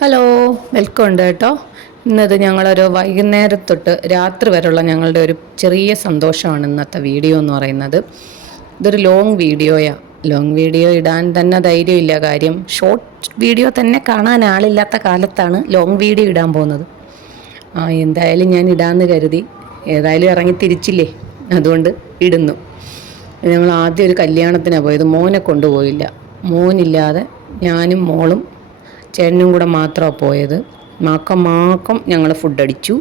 Hello welcome ഉണ്ട് കേട്ടോ. ഇന്നത് ഞങ്ങളൊരു വൈകുന്നേരം തൊട്ട് രാത്രി വരെയുള്ള ഞങ്ങളുടെ ഒരു ചെറിയ സന്തോഷമാണ് ഇന്നത്തെ വീഡിയോ എന്ന് പറയുന്നത്. ഇതൊരു ലോങ് വീഡിയോയാണ് ലോങ് വീഡിയോ ഇടാൻ തന്നെ ധൈര്യമില്ല കാര്യം. ഷോർട്ട് വീഡിയോ തന്നെ കാണാൻ ആളില്ലാത്ത കാലത്താണ് ലോങ് വീഡിയോ ഇടാൻ പോകുന്നത്. ആ എന്തായാലും ഞാൻ ഇടാമെന്ന് കരുതി. ഏതായാലും ഇറങ്ങി തിരിച്ചില്ലേ? അതുകൊണ്ട് ഇടുന്നു. ഞങ്ങൾ ആദ്യം ഒരു കല്യാണത്തിനാണ് പോയത്. മോനെ കൊണ്ടുപോയില്ല. മോനില്ലാതെ ഞാനും മോളും ചേട്ടനും കൂടെ മാത്രമാണ് പോയത്. മാക്കം മാക്കം ഞങ്ങൾ ഫുഡ് അടിച്ചു.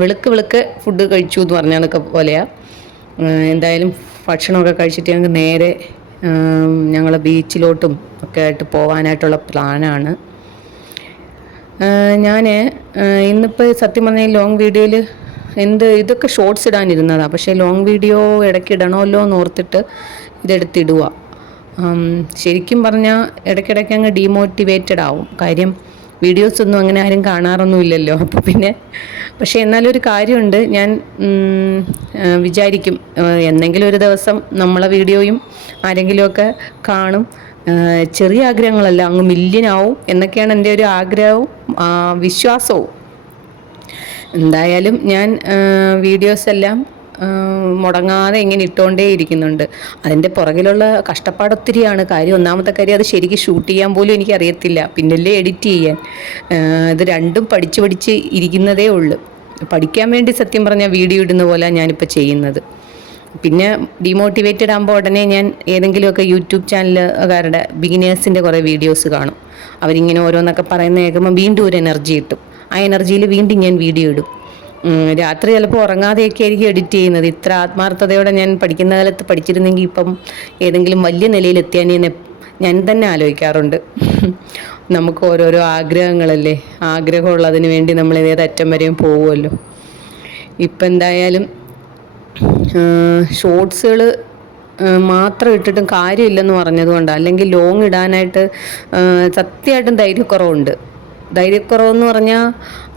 വെളുക്ക് വെളുക്ക് ഫുഡ് കഴിച്ചു എന്ന് പറഞ്ഞതൊക്കെ പോലെയാണ് എന്തായാലും ഭക്ഷണമൊക്കെ കഴിച്ചിട്ട് ഞങ്ങൾക്ക് നേരെ ഞങ്ങൾ ബീച്ചിലോട്ടും ഒക്കെ ആയിട്ട് പോകാനായിട്ടുള്ള പ്ലാനാണ്. ഞാൻ ഇന്നിപ്പോൾ സത്യം പറഞ്ഞാൽ ലോങ് വീഡിയോയിൽ എന്ത് ഇതൊക്കെ ഷോർട്സ് ഇടാനിരുന്നതാണ് പക്ഷേ ലോങ് വീഡിയോ ഇടയ്ക്ക് ഇടണമല്ലോ എന്ന് ഓർത്തിട്ട് ഇതെടുത്തിടുക ശരിക്കും പറഞ്ഞാൽ ഇടയ്ക്കിടയ്ക്ക് അങ്ങ് ഡീമോട്ടിവേറ്റഡ് ആവും. കാര്യം വീഡിയോസ് ഒന്നും അങ്ങനെ ആരും കാണാറൊന്നുമില്ലല്ലോ അപ്പോൾ പിന്നെ പക്ഷേ എന്നാലും ഒരു കാര്യമുണ്ട്. ഞാൻ വിചാരിക്കും. എന്തെങ്കിലും ഒരു ദിവസം നമ്മളെ വീഡിയോയും ആരെങ്കിലുമൊക്കെ കാണും. ചെറിയ ആഗ്രഹങ്ങളല്ല അങ്ങ് മില്യനാവും എന്നൊക്കെയാണ് എന്റെ ഒരു ആഗ്രഹവും വിശ്വാസവും. എന്തായാലും ഞാൻ വീഡിയോസ് എല്ലാം മുടങ്ങാതെ ഇങ്ങനെ ഇട്ടുകൊണ്ടേ ഇരിക്കുന്നുണ്ട്. അതിന്റെ പുറകിലുള്ള കഷ്ടപ്പാട് ഒത്തിരിയാണ്. കാര്യം ഒന്നാമത്തെ കാര്യം അത് ശരിക്കും ഷൂട്ട് ചെയ്യാൻ പോലും എനിക്ക് അറിയത്തില്ല പിന്നല്ലേ എഡിറ്റ് ചെയ്യാൻ. ഇത് രണ്ടും പഠിച്ച് പഠിച്ച് ഇരിക്കുന്നതേ ഉള്ളൂ. പഠിക്കാൻ വേണ്ടി സത്യം പറഞ്ഞാൽ വീഡിയോ ഇടുന്ന പോലെ ഞാനിപ്പോൾ ചെയ്യുന്നത്. പിന്നെ ഡിമോട്ടിവേറ്റഡ് ആകുമ്പോൾ ഉടനെ ഞാൻ ഏതെങ്കിലുമൊക്കെ യൂട്യൂബ് ചാനലുകാരുടെ ബിഗിനേഴ്സിന്റെ കുറേ വീഡിയോസ് കാണും. അവരിങ്ങനെ ഓരോന്നൊക്കെ പറയുന്ന കേൾക്കുമ്പോൾ വീണ്ടും ഒരു എനർജി കിട്ടും. ആ എനർജിയിൽ വീണ്ടും ഞാൻ വീഡിയോ ഇടും. രാത്രി ചിലപ്പോൾ ഉറങ്ങാതെയൊക്കെ ആയിരിക്കും എഡിറ്റ് ചെയ്യുന്നത്. ഇത്ര ആത്മാർത്ഥതയോടെ ഞാൻ പഠിക്കുന്ന കാലത്ത് പഠിച്ചിരുന്നെങ്കിൽ ഇപ്പം ഏതെങ്കിലും വലിയ നിലയിൽ എത്തിയാൻ ഞാൻ തന്നെ ആലോചിക്കാറുണ്ട്. നമുക്ക് ഓരോരോ ആഗ്രഹങ്ങളല്ലേ? ആഗ്രഹമുള്ളതിന് വേണ്ടി നമ്മൾ ഏതറ്റം വരെയും പോകുമല്ലോ ഇപ്പം എന്തായാലും ഷോർട്സുകൾ മാത്രം ഇട്ടിട്ടും കാര്യമില്ലെന്ന് പറഞ്ഞതുകൊണ്ട് അല്ലെങ്കിൽ ലോങ് ഇടാനായിട്ട് സത്യമായിട്ടും ധൈര്യക്കുറവുണ്ട്. ധൈര്യക്കുറവെന്ന് പറഞ്ഞാൽ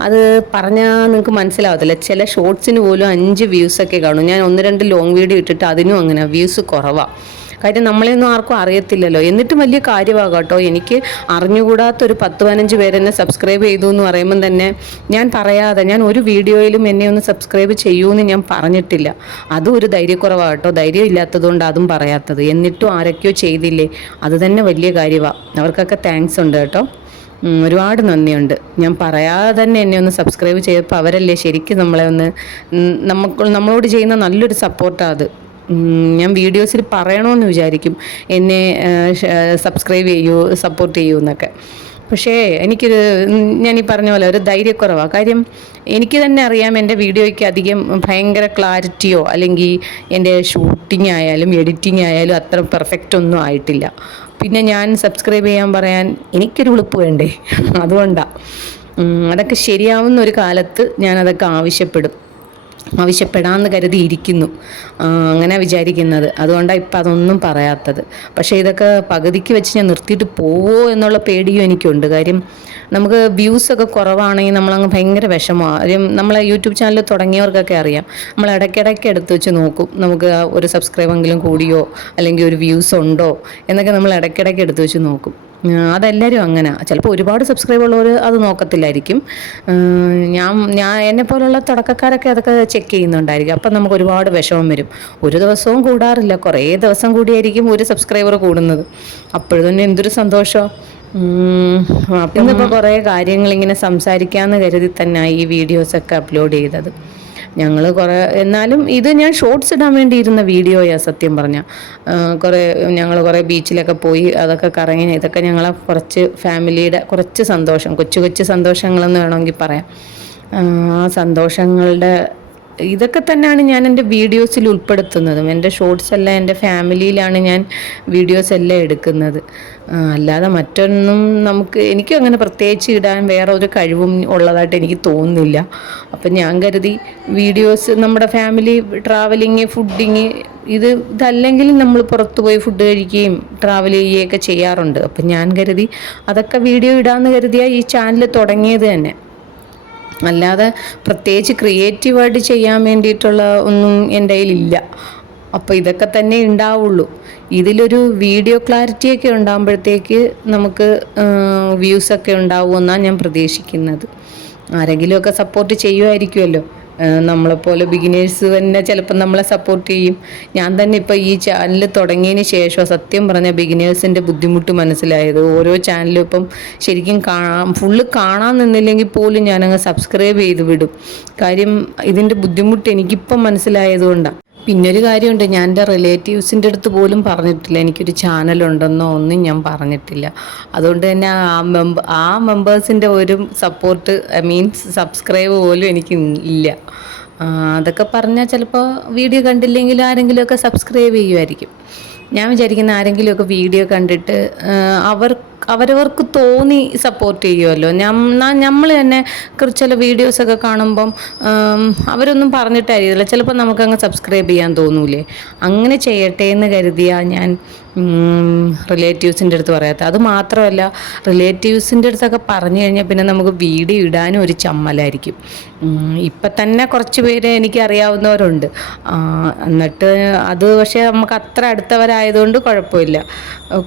അത് പറഞ്ഞാൽ നിങ്ങൾക്ക് മനസ്സിലാവത്തില്ല. ചില ഷോർട്സിന് പോലും അഞ്ച് വ്യൂസൊക്കെ കാണും. ഞാൻ ഒന്ന് രണ്ട് ലോങ് വീഡിയോ ഇട്ടിട്ട് അതിനും അങ്ങനെ വ്യൂസ് കുറവാണ് കാര്യം നമ്മളെയൊന്നും ആർക്കും അറിയത്തില്ലല്ലോ. എന്നിട്ടും വലിയ കാര്യമാകാം കേട്ടോ എനിക്ക് അറിഞ്ഞുകൂടാത്തൊരു പത്ത് പതിനഞ്ച് പേരെന്നെ സബ്സ്ക്രൈബ് ചെയ്തു എന്ന് പറയുമ്പം തന്നെ ഞാൻ പറയാതെ ഞാൻ ഒരു വീഡിയോയിലും എന്നെ ഒന്ന് സബ്സ്ക്രൈബ് ചെയ്യൂ എന്ന് ഞാൻ പറഞ്ഞിട്ടില്ല. അതും ഒരു ധൈര്യക്കുറവാണ് കേട്ടോ ധൈര്യം ഇല്ലാത്തതുകൊണ്ട് അതും പറയാത്തത്. എന്നിട്ടും ആരൊക്കെയോ ചെയ്തില്ലേ. അത് തന്നെ വലിയ കാര്യമാണ് അവർക്കൊക്കെ താങ്ക്സ് ഉണ്ട് കേട്ടോ. ഒരുപാട് നന്ദിയുണ്ട്. ഞാൻ പറയാതെ തന്നെ എന്നെ ഒന്ന് സബ്സ്ക്രൈബ് ചെയ്തപ്പോൾ അവരല്ലേ ശരിക്കും നമ്മളെ ഒന്ന് നമുക്ക് നമ്മളോട് ചെയ്യുന്ന നല്ലൊരു സപ്പോർട്ടാണ് അത്. ഞാൻ വീഡിയോസിൽ പറയണമെന്ന് വിചാരിക്കും. എന്നെ സബ്സ്ക്രൈബ് ചെയ്യൂ സപ്പോർട്ട് ചെയ്യൂ എന്നൊക്കെ പക്ഷേ എനിക്കിത് ഞാൻ ഈ പറഞ്ഞ പോലെ ഒരു ധൈര്യക്കുറവാണ് കാര്യം എനിക്ക് തന്നെ അറിയാം എന്റെ വീഡിയോയ്ക്ക് അധികം ഭയങ്കര ക്ലാരിറ്റിയോ അല്ലെങ്കിൽ എന്റെ ഷൂട്ടിംഗ് ആയാലും എഡിറ്റിംഗ് ആയാലും അത്ര പെർഫെക്റ്റ് ഒന്നും ആയിട്ടില്ല. പിന്നെ ഞാൻ സബ്സ്ക്രൈബ് ചെയ്യാൻ പറയാൻ എനിക്കൊരു ഉളുപ്പ് വേണ്ടേ? അതുകൊണ്ടാണ് അതൊക്കെ ശരിയാവുന്ന ഒരു കാലത്ത് ഞാൻ അതൊക്കെ ആവശ്യപ്പെടും. ആവശ്യപ്പെടാമെന്ന് കരുതിയിരിക്കുന്നു. അങ്ങനെ വിചാരിക്കുന്നത്. അതുകൊണ്ടാണ് ഇപ്പം അതൊന്നും പറയാത്തത്. പക്ഷേ ഇതൊക്കെ പകുതിക്ക് വെച്ച് ഞാൻ നിർത്തിയിട്ട് പോവോ എന്നുള്ള പേടിയും എനിക്കുണ്ട്. കാര്യം നമുക്ക് വ്യൂസൊക്കെ കുറവാണെങ്കിൽ നമ്മളങ്ങ് ഭയങ്കര വിഷമമാണ് നമ്മളെ യൂട്യൂബ് ചാനൽ തുടങ്ങിയവർക്കൊക്കെ അറിയാം. നമ്മൾ ഇടയ്ക്കിടയ്ക്ക് എടുത്ത് വെച്ച് നോക്കും. നമുക്ക് ഒരു സബ്സ്ക്രൈബെങ്കിലും കൂടിയോ അല്ലെങ്കിൽ ഒരു വ്യൂസ് ഉണ്ടോ എന്നൊക്കെ നമ്മൾ ഇടയ്ക്കിടയ്ക്ക് എടുത്ത് വെച്ച് നോക്കും. അതെല്ലാവരും അങ്ങനെ. ചിലപ്പോൾ ഒരുപാട് സബ്സ്ക്രൈബ് ഉള്ളവർ അത് നോക്കത്തില്ലായിരിക്കും. ഞാൻ ഞാൻ എന്നെ പോലുള്ള തുടക്കക്കാരൊക്കെ അതൊക്കെ ചെക്ക് ചെയ്യുന്നുണ്ടായിരിക്കും. അപ്പം നമുക്ക് ഒരുപാട് വിഷമം വരും. ഒരു ദിവസവും കൂടാറില്ല. കുറേ ദിവസം കൂടിയായിരിക്കും ഒരു സബ്സ്ക്രൈബർ കൂടുന്നത്. അപ്പോഴും തന്നെ എന്തൊരു സന്തോഷം. ഇന്നിപ്പോൾ കുറേ കാര്യങ്ങൾ ഇങ്ങനെ സംസാരിക്കാമെന്ന് കരുതി തന്നെ ഈ വീഡിയോസൊക്കെ അപ്ലോഡ് ചെയ്തത്. ഞങ്ങൾ കുറേ എന്നാലും ഇത് ഞാൻ ഷോർട്സ് ഇടാൻ വേണ്ടിയിരുന്ന വീഡിയോയാ സത്യം പറഞ്ഞാൽ കുറേ ഞങ്ങൾ കുറേ ബീച്ചിലൊക്കെ പോയി അതൊക്കെ കറങ്ങി ഇതൊക്കെ ഞങ്ങളെ കുറച്ച് ഫാമിലിയുടെ കുറച്ച് സന്തോഷം കൊച്ചു കൊച്ചു സന്തോഷങ്ങളെന്ന് വേണമെങ്കിൽ പറയാം. ആ സന്തോഷങ്ങളുടെ ഇതൊക്കെ തന്നെയാണ് ഞാൻ എന്റെ വീഡിയോസിൽ ഉൾപ്പെടുത്തുന്നതും. എന്റെ ഷോർട്സ് എല്ലാം എന്റെ ഫാമിലിയിലാണ് ഞാൻ വീഡിയോസ് എല്ലാം എടുക്കുന്നത്. അല്ലാതെ മറ്റൊന്നും നമുക്ക് എനിക്കും അങ്ങനെ പ്രത്യേകിച്ച് ഇടാൻ വേറെ ഒരു കഴിവും ഉള്ളതായിട്ട് എനിക്ക് തോന്നുന്നില്ല. അപ്പം ഞാൻ കരുതി വീഡിയോസ് നമ്മുടെ ഫാമിലി ട്രാവലിങ് ഫുഡിങ് ഇത് ഇതല്ലെങ്കിൽ നമ്മൾ പുറത്തു പോയി ഫുഡ് കഴിക്കുകയും ട്രാവൽ ചെയ്യുകയൊക്കെ ചെയ്യാറുണ്ട്. അപ്പം ഞാൻ കരുതി അതൊക്കെ വീഡിയോ ഇടാമെന്ന് കരുതിയാൽ ഈ ചാനൽ തുടങ്ങിയത് തന്നെ. അല്ലാതെ പ്രത്യേകിച്ച് ക്രിയേറ്റീവായിട്ട് ചെയ്യാൻ വേണ്ടിയിട്ടുള്ള ഒന്നും എന്റെ കയ്യിലില്ല. അപ്പോൾ ഇതൊക്കെ തന്നെ ഉണ്ടാവുള്ളൂ. ഇതിലൊരു വീഡിയോ ക്ലാരിറ്റിയൊക്കെ ഉണ്ടാകുമ്പോഴത്തേക്ക് നമുക്ക് വ്യൂസൊക്കെ ഉണ്ടാവുമെന്നാണ് ഞാൻ പ്രതീക്ഷിക്കുന്നത്. ആരെങ്കിലുമൊക്കെ സപ്പോർട്ട് ചെയ്യുമായിരിക്കുമല്ലോ നമ്മളെപ്പോലെ ബിഗിനേഴ്സ് തന്നെ ചിലപ്പോൾ നമ്മളെ സപ്പോർട്ട് ചെയ്യും. ഞാൻ തന്നെ ഇപ്പോൾ ഈ ചാനൽ തുടങ്ങിയതിന് ശേഷം സത്യം പറഞ്ഞ ബിഗിനേഴ്സിന്റെ ബുദ്ധിമുട്ട് മനസ്സിലായത്. ഓരോ ചാനലും ഇപ്പം ശരിക്കും കാണാൻ ഫുള്ള് കാണാൻ നിന്നില്ലെങ്കിൽ പോലും ഞാനങ്ങ് സബ്സ്ക്രൈബ് ചെയ്ത് വിടും. കാര്യം ഇതിന്റെ ബുദ്ധിമുട്ട് എനിക്കിപ്പം മനസ്സിലായതുകൊണ്ടാണ് പിന്നൊരു കാര്യമുണ്ട്. ഞാൻ എന്റെ റിലേറ്റീവ്സിന്റെ അടുത്ത് പോലും പറഞ്ഞിട്ടില്ല. എനിക്കൊരു ചാനലുണ്ടെന്നോ ഒന്നും ഞാൻ പറഞ്ഞിട്ടില്ല. അതുകൊണ്ട് തന്നെ ആ മെമ്പ ആ മെമ്പേഴ്സിന്റെ ഒരു സപ്പോർട്ട് മീൻസ് സബ്സ്ക്രൈബ് പോലും എനിക്ക് ഇല്ല. അതൊക്കെ പറഞ്ഞാൽ ചിലപ്പോൾ വീഡിയോ കണ്ടില്ലെങ്കിൽ ആരെങ്കിലുമൊക്കെ സബ്സ്ക്രൈബ് ചെയ്യുമായിരിക്കും. ഞാൻ വിചാരിക്കുന്ന ആരെങ്കിലുമൊക്കെ വീഡിയോ കണ്ടിട്ട് അവർ അവരവർക്ക് തോന്നി സപ്പോർട്ട് ചെയ്യുമല്ലോ നമ്മൾ തന്നെ ചില വീഡിയോസൊക്കെ കാണുമ്പം അവരൊന്നും പറഞ്ഞിട്ടായിരിക്കില്ല ചിലപ്പോൾ നമുക്കങ്ങ് സബ്സ്ക്രൈബ് ചെയ്യാൻ തോന്നൂലേ. അങ്ങനെ ചെയ്യട്ടെ എന്ന് കരുതിയ ഞാൻ റിലേറ്റീവ്സിന്റെ അടുത്ത് പറയാത്ത അത് മാത്രമല്ല റിലേറ്റീവ്സിന്റെ അടുത്തൊക്കെ പറഞ്ഞു കഴിഞ്ഞാൽ പിന്നെ നമുക്ക് വീഡിയോ ഇടാനും ഒരു ചമ്മലായിരിക്കും. ഇപ്പം തന്നെ കുറച്ച് പേര് എനിക്ക് അറിയാവുന്നവരുണ്ട് എന്നിട്ട് അത് പക്ഷേ നമുക്ക് അത്ര അടുത്തവരായതുകൊണ്ട് കുഴപ്പമില്ല.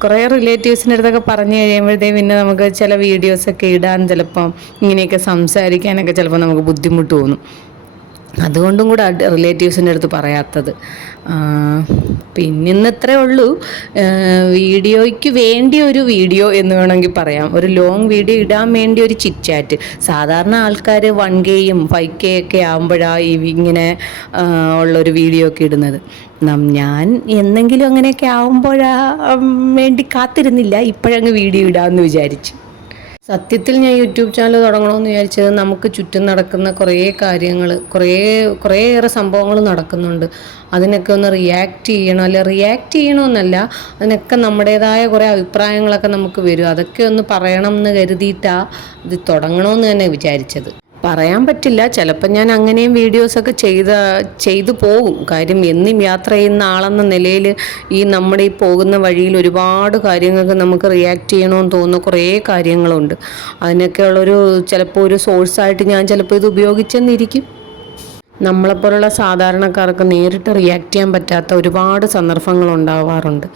കുറേ റിലേറ്റീവ്സിന്റെ അടുത്തൊക്കെ പറഞ്ഞു കഴിയുമ്പോഴത്തേക്കും പിന്നെ നമുക്ക് ചില വീഡിയോസൊക്കെ ഇടാൻ ചിലപ്പം ഇങ്ങനെയൊക്കെ സംസാരിക്കാനൊക്കെ ചിലപ്പോൾ നമുക്ക് ബുദ്ധിമുട്ട് തോന്നും. അതുകൊണ്ടും കൂടെ റിലേറ്റീവ്സിന്റെ അടുത്ത് പറയാത്തത്. പിന്നെ ഇത്രേ ഉള്ളൂ. വീഡിയോയ്ക്ക് വേണ്ടി ഒരു വീഡിയോ എന്ന് വേണമെങ്കിൽ പറയാം. ഒരു ലോങ് വീഡിയോ ഇടാൻ വേണ്ടി ഒരു ചിറ്റാറ്റ് സാധാരണ ആൾക്കാർ വൺ കെയും ഫൈവ് കെ ഒക്കെ ആകുമ്പോഴാണ് ഈ ഇങ്ങനെ ഉള്ളൊരു വീഡിയോ ഒക്കെ ഇടുന്നത്. ഞാൻ എന്തെങ്കിലും അങ്ങനെയൊക്കെ ആകുമ്പോഴാ വേണ്ടി കാത്തിരുന്നില്ല. ഇപ്പോഴങ്ങ് വീഡിയോ ഇടാമെന്ന് വിചാരിച്ചു. സത്യത്തിൽ ഞാൻ യൂട്യൂബ് ചാനൽ തുടങ്ങണമെന്ന് വിചാരിച്ചത് നമുക്ക് ചുറ്റും നടക്കുന്ന കുറേ കാര്യങ്ങൾ കുറേ കുറേയേറെ സംഭവങ്ങൾ നടക്കുന്നുണ്ട്. അതിനൊക്കെ ഒന്ന് റിയാക്ട് ചെയ്യണം. അല്ലെ റിയാക്ട് ചെയ്യണമെന്നല്ല അതിനൊക്കെ നമ്മുടേതായ കുറേ അഭിപ്രായങ്ങളൊക്കെ നമുക്ക് വരും. അതൊക്കെ ഒന്ന് പറയണം എന്ന് കരുതിയിട്ടാണ് ഇത് തുടങ്ങണമെന്ന് തന്നെ വിചാരിച്ചത്. പറയാൻ പറ്റില്ല. ചിലപ്പോൾ ഞാൻ അങ്ങനെയും വീഡിയോസൊക്കെ ചെയ്ത ചെയ്തു പോകും. കാര്യം എന്നും യാത്ര ചെയ്യുന്ന ആളെന്ന നിലയിൽ ഈ നമ്മുടെ ഈ പോകുന്ന വഴിയിൽ ഒരുപാട് കാര്യങ്ങൾക്ക് നമുക്ക് റിയാക്ട് ചെയ്യണമെന്ന് തോന്നുന്ന. കുറേ കാര്യങ്ങളുണ്ട്. അതിനൊക്കെ ഉള്ളൊരു ചിലപ്പോൾ ഒരു സോഴ്സായിട്ട് ഞാൻ ചിലപ്പോൾ ഇത് ഉപയോഗിച്ചെന്നിരിക്കും. നമ്മളെപ്പോലുള്ള സാധാരണക്കാർക്ക് നേരിട്ട് റിയാക്ട് ചെയ്യാൻ പറ്റാത്ത ഒരുപാട് സന്ദർഭങ്ങൾ ഉണ്ടാവാറുണ്ട്.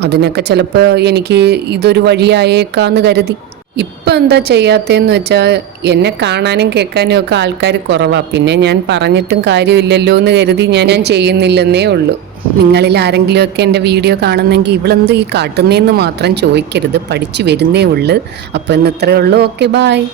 അതിനൊക്കെ ചിലപ്പോൾ എനിക്ക് ഇതൊരു വഴിയായേക്കാന്ന് കരുതി. ഇപ്പം എന്താ ചെയ്യാത്തതെന്ന് വെച്ചാൽ എന്നെ കാണാനും കേൾക്കാനും ഒക്കെ ആൾക്കാർ കുറവാണ് പിന്നെ ഞാൻ പറഞ്ഞിട്ടും കാര്യമില്ലല്ലോ എന്ന് കരുതി ഞാൻ ഞാൻ ചെയ്യുന്നില്ലെന്നേ ഉള്ളൂ. നിങ്ങളിൽ ആരെങ്കിലുമൊക്കെ എന്റെ വീഡിയോ കാണുന്നെങ്കിൽ ഇവളെന്ത് ഈ കാട്ടുന്നേന്ന് മാത്രം ചോദിക്കരുത്. പഠിച്ചു വരുന്നേ ഉള്ളൂ. അപ്പോൾ ഇന്ന് ഇത്രയേ ഉള്ളൂ. Okay bye